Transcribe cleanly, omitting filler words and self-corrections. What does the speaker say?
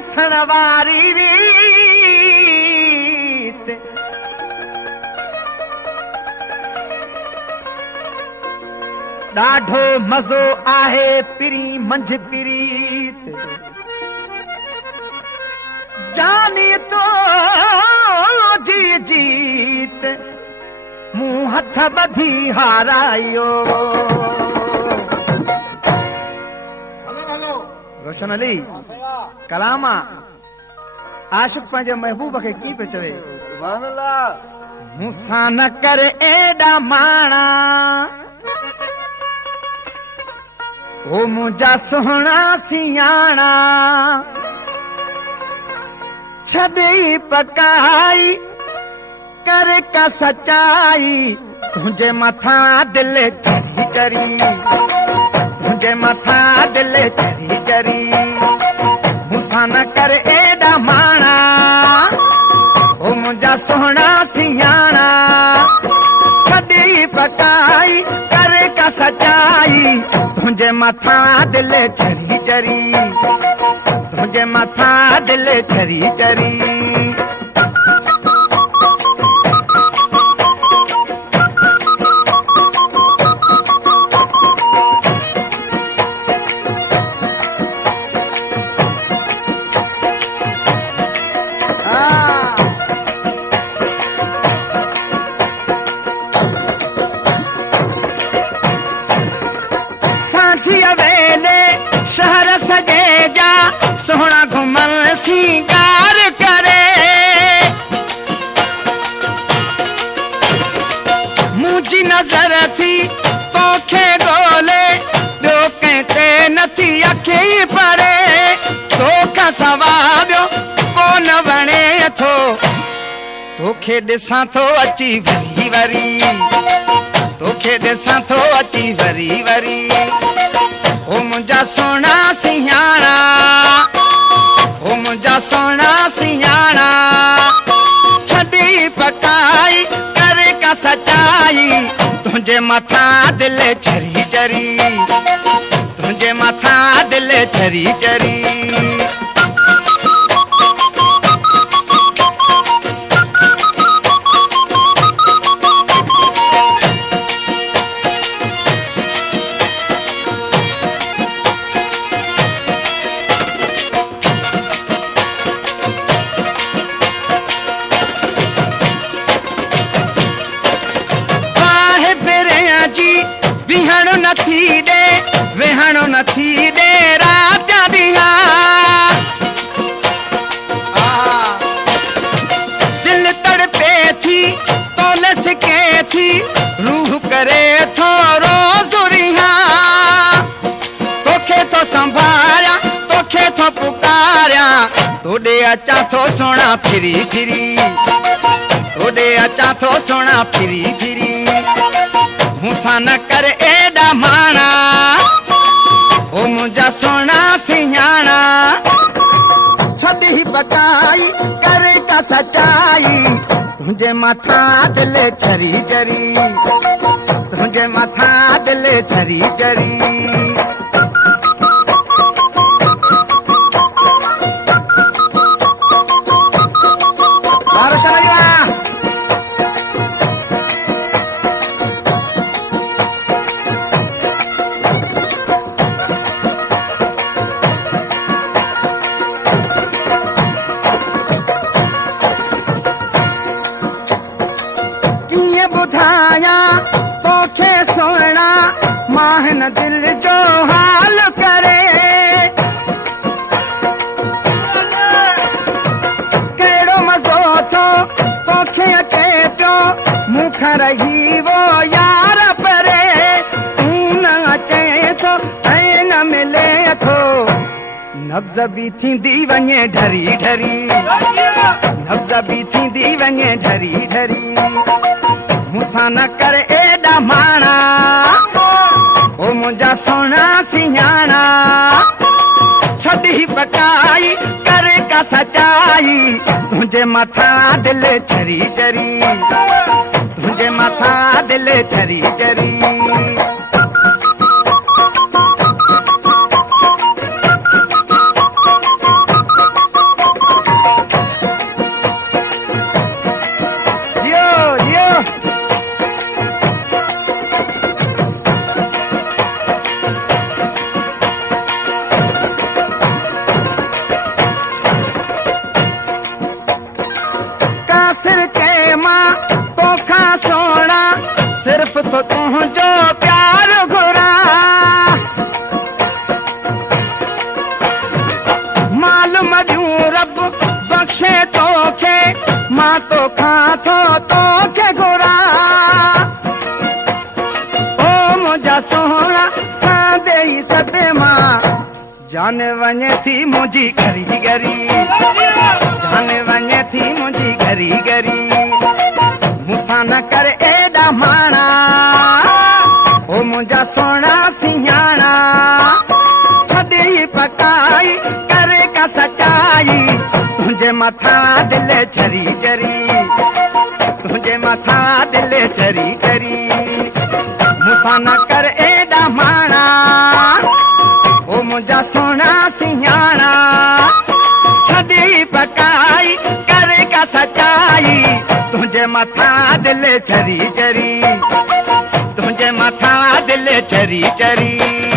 रुसण वारी रीत ॾाढो मज़ो आहे पिरी मंझि प्रीत जानी तो जी जीत मूं हथ ॿधी हारायो रोशन अली कलामा आशिक़ पंहिंजे महबूब खे कीअं पियो चवे मूंसां न कर एॾा माणा ओ मुंहिंजा सुहिणा सियाणा छॾे पकाई कर का सचाई तुंहिंजे मथां दिलि चरी चरी तुंहिंजे मथां दिलि चरी चरी मूंसां न कर एॾा माणा ओ मुंहिंजा सुहिणा सियाणा छॾे पकाई कर का सचाई तुंहिंजे मथां दिलि चरी चरी तुंहिंजे मथां दिलि चरी चरी शहर सजे जा सोहणा घुमल सिंगार करे मुंहिंजी नज़र थी तोखे ॻोल्हे ॿियो कंहिं ते नथी अखी परे तोखां सवाइ ॿियो कोन वणे थो तोखे ॾिसां थो अची वरी वरी तोखे ॾिसां थो अची वरी वरी ओ मुंहिंजा सोना सियाणा ओ मुंहिंजा सोना सियाणा छॾी पकाई करे का सचाई तुंहिंजे मथां दिलि चरी चरी तुंहिंजे मथां दिलि चरी चरी विहणो नथी ॾे विहणो नथी ॾे रात दिया दिल तड़पे थी तोलस के थी रूह करे थो रोज़ रिहा तोखे थो संभालिया तोखे थो पुकारिया तोॾे अचां थो सोना फिरी फिरी तोॾे अचां थो सोना फिरी फिरी मूंसां न कर एॾा माणा ओ मुंहिंजा सोना सियाणा छॾी पकाई कर का सचाई तुंहिंजे मथां दिलि चरी चरी तुंहिंजे मथां दिलि चरी चरी तोखे सोना माहन दिल जो हाल करे कहिड़ो मज़ो थो तोखे अचे पियो मूंखां रही वो यार परे तूं न अचे थो ऐं न मिले थो नब्ज़ बि थींदी वञे ढरी ढरी नब्ज़ बि थींदी वञे ढरी ढरी मूंसां न कर एॾा माणा ओ मुंहिंजा सोना सियाणा छॾी पकाई करे का सचाई तुंहिंजे मथां दिलि चरी चरी तुंहिंजे मथां दिलि चरी चरी जान वञे थी मुंहिंजी घरी घरी जान वञे थी मुंहिंजी घरी घरी मूंसां न कर एॾा माणा ओ मुंहिंजा सोना सियाणा छॾी पकाई करे का सचाई तुंहिंजे मथां दिल चरी चरी तुंहिंजे मथां दिल चरी चरी मूंसां न कर एॾा माणा ओ मुंहिंजा सोना सियाणा छॾी पकाई करे का सचाई तुंहिंजे मथां दिल चरी चरी तुंहिंजे मथां दिल चरी चरी